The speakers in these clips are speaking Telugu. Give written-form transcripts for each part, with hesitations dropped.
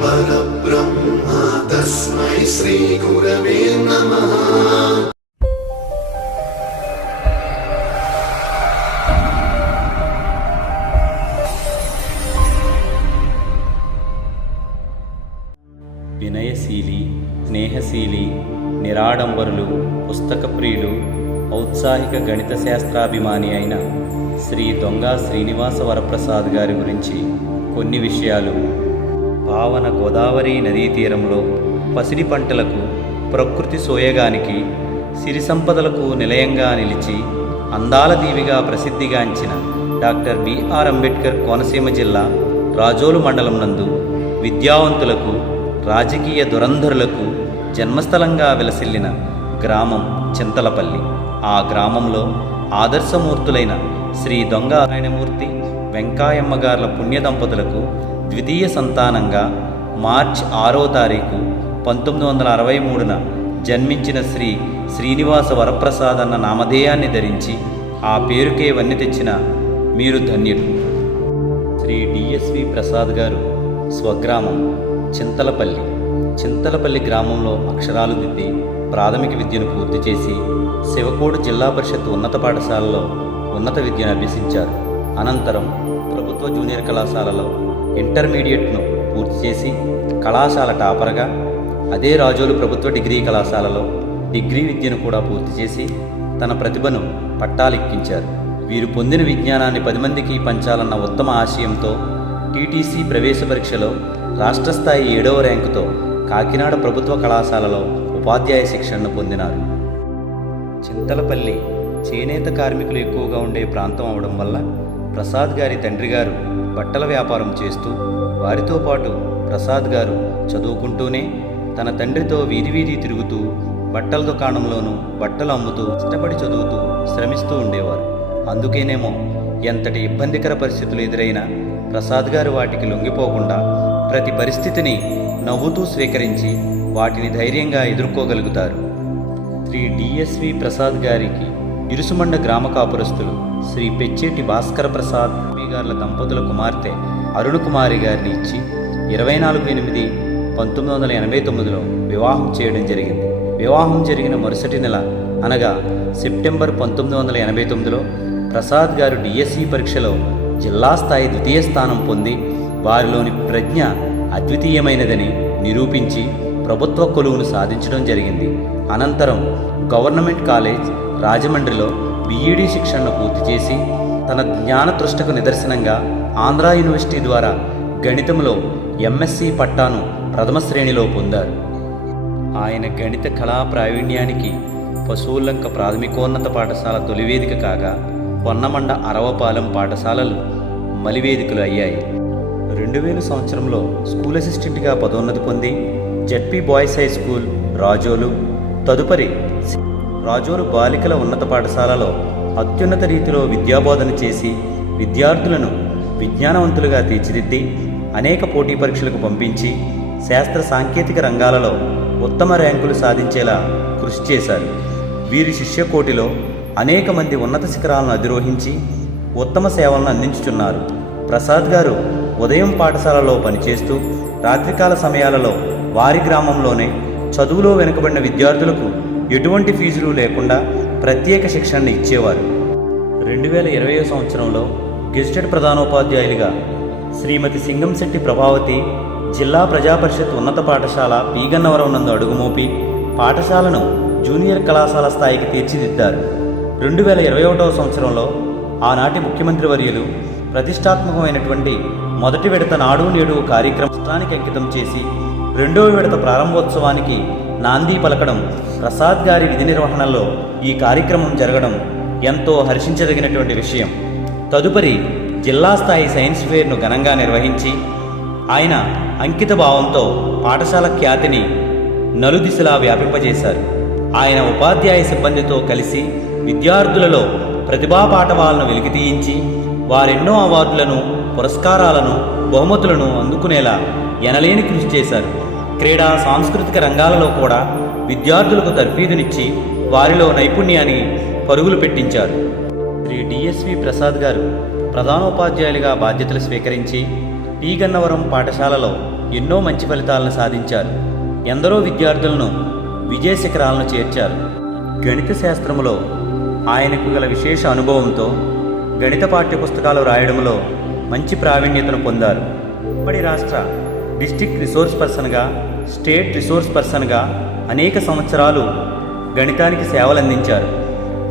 పరబ్రహ్మ తస్మై శ్రీ గురవే నమః. వినయశీలి, స్నేహశీలి, నిరాడంబరులు, పుస్తకప్రియులు, ఔత్సాహిక గణిత శాస్త్రాభిమాని అయిన శ్రీ దొంగా శ్రీనివాస వరప్రసాద్ గారి గురించి కొన్ని విషయాలు. పావన గోదావరి నదీ తీరంలో పసిడి పంటలకు, ప్రకృతి సోయగానికి, సిరి సంపదలకు నిలయంగా నిలిచి అందాల దీవిగా ప్రసిద్ధిగాంచిన డాక్టర్ బిఆర్ అంబేద్కర్ కోనసీమ జిల్లా రాజోలు మండలం నందు విద్యావంతులకు, రాజకీయ దురంధరులకు జన్మస్థలంగా విలసిల్లిన గ్రామం చింతలపల్లి. ఆ గ్రామంలో ఆదర్శమూర్తులైన శ్రీ దొంగ నారాయణమూర్తి, వెంకాయమ్మ గార్ల పుణ్య దంపతులకు ద్వితీయ సంతానంగా మార్చి 6వ తారీఖు 1963న జన్మించిన శ్రీ శ్రీనివాస వరప్రసాద్ అన్న నామధేయాన్ని ధరించి ఆ పేరుకే వన్నె తెచ్చిన మీరు ధన్యులు. శ్రీ డిఎస్వి ప్రసాద్ గారు స్వగ్రామం చింతలపల్లి. చింతలపల్లి గ్రామంలో అక్షరాలు దిద్ది ప్రాథమిక విద్యను పూర్తి చేసి శివకోడు జిల్లా పరిషత్ ఉన్నత పాఠశాలలో ఉన్నత విద్యను అభ్యసించారు. అనంతరం ప్రభుత్వ జూనియర్ కళాశాలలో ఇంటర్మీడియట్ను పూర్తి చేసి కళాశాల టాపర్గా, అదే రాజోలు ప్రభుత్వ డిగ్రీ కళాశాలలో డిగ్రీ విద్యను కూడా పూర్తి చేసి తన ప్రతిభను పట్టాలెక్కించారు. వీరు పొందిన విజ్ఞానాన్ని 10 మందికి పంచాలన్న ఉత్తమ ఆశయంతో టీటీసీ ప్రవేశ పరీక్షలో రాష్ట్ర స్థాయి 7వ ర్యాంకుతో కాకినాడ ప్రభుత్వ కళాశాలలో ఉపాధ్యాయ శిక్షణను పొందినారు. చింతలపల్లి చేనేత కార్మికులు ఎక్కువగా ఉండే ప్రాంతం అవడం వల్ల ప్రసాద్ గారి తండ్రి గారు బట్టల వ్యాపారం చేస్తూ, వారితో పాటు ప్రసాద్ గారు చదువుకుంటూనే తన తండ్రితో వీధి వీధి తిరుగుతూ బట్టల దుకాణంలోనూ బట్టలు అమ్ముతూ కష్టపడి చదువుతూ శ్రమిస్తూ ఉండేవారు. అందుకేనేమో ఎంతటి ఇబ్బందికర పరిస్థితులు ఎదురైనా ప్రసాద్ గారు వాటికి లొంగిపోకుండా ప్రతి పరిస్థితిని నవ్వుతూ స్వీకరించి వాటిని ధైర్యంగా ఎదుర్కోగలుగుతారు. శ్రీ డిఎస్వి ప్రసాద్ గారికి ఇరుసుమండ గ్రామ కాపురస్తులు శ్రీ పెచ్చేటి భాస్కర ప్రసాద్ గార్ల దంపతుల కుమార్తె అరుణకుమారి గారిని ఇచ్చి 24/8/1989లో వివాహం చేయడం జరిగింది. వివాహం జరిగిన మరుసటి నెల అనగా సెప్టెంబర్ 1989లో ప్రసాద్ గారు డిఎస్సి పరీక్షలో జిల్లా స్థాయి ద్వితీయ స్థానం పొంది వారిలోని ప్రజ్ఞ అద్వితీయమైనదని నిరూపించి ప్రభుత్వ కొలువును సాధించడం జరిగింది. అనంతరం గవర్నమెంట్ కాలేజ్ రాజమండ్రిలో బీఈడీ శిక్షణను పూర్తి చేసి తన జ్ఞానతృష్టకు నిదర్శనంగా ఆంధ్రా యూనివర్సిటీ ద్వారా గణితంలో ఎంఎస్సి పట్టాను ప్రథమ శ్రేణిలో పొందారు. ఆయన గణిత కళా ప్రావీణ్యానికి పశువులంక ప్రాథమికోన్నత పాఠశాల తొలివేదిక కాగా పొన్నమండ అరవపాలెం పాఠశాలలు మలివేదికలు అయ్యాయి. 2000 సంవత్సరంలో స్కూల్ అసిస్టెంట్గా పదోన్నతి పొంది ZP boys high school Razole, తదుపరి రాజోలు బాలికల ఉన్నత పాఠశాలలో అత్యున్నత రీతిలో విద్యాబోధన చేసి విద్యార్థులను విజ్ఞానవంతులుగా తీర్చిదిద్ది అనేక పోటీ పరీక్షలకు పంపించి శాస్త్ర సాంకేతిక రంగాలలో ఉత్తమ ర్యాంకులు సాధించేలా కృషి చేశారు. వీరి శిష్యకోటిలో అనేక మంది ఉన్నత శిఖరాలను అధిరోహించి ఉత్తమ సేవలను అందించుచున్నారు. ప్రసాద్ గారు ఉదయం పాఠశాలలో పనిచేస్తూ రాత్రికాల సమయాలలో వారి గ్రామంలోనే చదువులో వెనుకబడిన విద్యార్థులకు ఎటువంటి ఫీజులు లేకుండా ప్రత్యేక శిక్షణను ఇచ్చేవారు. 2020 సంవత్సరంలో గెజిటెడ్ ప్రధానోపాధ్యాయులుగా శ్రీమతి సింగంశెట్టి ప్రభావతి జిల్లా ప్రజాపరిషత్ ఉన్నత పాఠశాల పీగన్నవరం నందు అడుగుమోపి పాఠశాలను జూనియర్ కళాశాల స్థాయికి తీర్చిదిద్దారు. 2021 సంవత్సరంలో ఆనాటి ముఖ్యమంత్రి వర్యులు ప్రతిష్టాత్మకమైనటువంటి మొదటి విడత నాడు నేడు కార్యక్రమానికి అంకితం చేసి 2వ విడత ప్రారంభోత్సవానికి నాంది పలకడం, ప్రసాద్ గారి విధి నిర్వహణలో ఈ కార్యక్రమం జరగడం ఎంతో హర్షించదగినటువంటి విషయం. తదుపరి జిల్లా స్థాయి సైన్స్ ఫేర్ను ఘనంగా నిర్వహించి ఆయన అంకిత భావంతో పాఠశాల ఖ్యాతిని నలుదిశలా వ్యాపింపజేశారు. ఆయన ఉపాధ్యాయ సిబ్బందితో కలిసి విద్యార్థులలో ప్రతిభా పాఠవాలను వెలికితీయించి వారెన్నో అవార్డులను, పురస్కారాలను, బహుమతులను అందుకునేలా ఎనలేని కృషి చేశారు. క్రీడా సాంస్కృతిక రంగాలలో కూడా విద్యార్థులకు తర్ఫీదునిచ్చి వారిలో నైపుణ్యాన్ని పరుగులు పెట్టించారు. శ్రీ డిఎస్వి ప్రసాద్ గారు ప్రధానోపాధ్యాయులుగా బాధ్యతలు స్వీకరించి పి గన్నవరం పాఠశాలలో ఎన్నో మంచి ఫలితాలను సాధించారు. ఎందరో విద్యార్థులను విజయ శిఖరాలను చేర్చారు. గణిత శాస్త్రములో ఆయనకు గల విశేష అనుభవంతో గణిత పాఠ్యపుస్తకాలు రాయడంలో మంచి ప్రావీణ్యతను పొందారు. ఇప్పటి రాష్ట్ర డిస్ట్రిక్ట్ రిసోర్స్ పర్సన్గా, స్టేట్ రిసోర్స్ పర్సన్గా అనేక సంవత్సరాలు గణితానికి సేవలందించారు.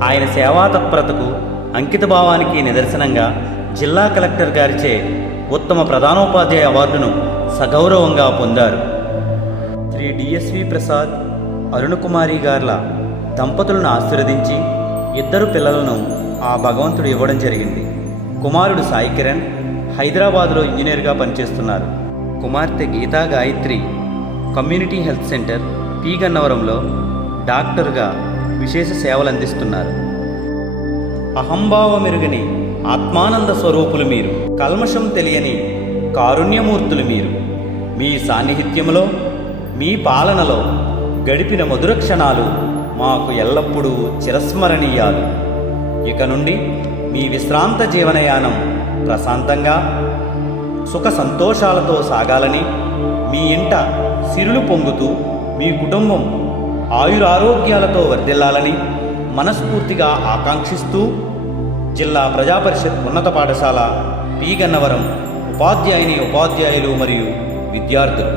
ఆయన సేవా తత్పరతకు, అంకితభావానికి నిదర్శనంగా జిల్లా కలెక్టర్ గారిచే ఉత్తమ ప్రధానోపాధ్యాయ అవార్డును సగౌరవంగా పొందారు. శ్రీ డిఎస్వి ప్రసాద్, అరుణకుమారి గార్ల దంపతులను ఆశీర్వదించి 2 పిల్లలను ఆ భగవంతుడు ఇవ్వడం జరిగింది. కుమారుడు సాయి కిరణ్ హైదరాబాదులో ఇంజనీర్గా పనిచేస్తున్నారు. కుమార్తె Geeta Gayatri community health centre P గన్నవరంలో డాక్టర్గా విశేష సేవలు అందిస్తున్నారు. అహంభావమెరుగని ఆత్మానంద స్వరూపులు మీరు, కల్మషం తెలియని కారుణ్యమూర్తులు మీరు. మీ సాన్నిహిత్యములో, మీ పాలనలో గడిపిన మధుర క్షణాలు మాకు ఎల్లప్పుడూ చిరస్మరణీయాలు. ఇక నుండి మీ విశ్రాంత జీవనయానం ప్రశాంతంగా, సుఖ సంతోషాలతో సాగాలని, మీ ఇంట సిరులు పొంగుతూ మీ కుటుంబం ఆయురారోగ్యాలతో వర్ధిల్లాలని మనస్ఫూర్తిగా ఆకాంక్షిస్తూ జిల్లా ప్రజాపరిషత్ ఉన్నత పాఠశాల పి గన్నవరం ఉపాధ్యాయులు మరియు విద్యార్థులు.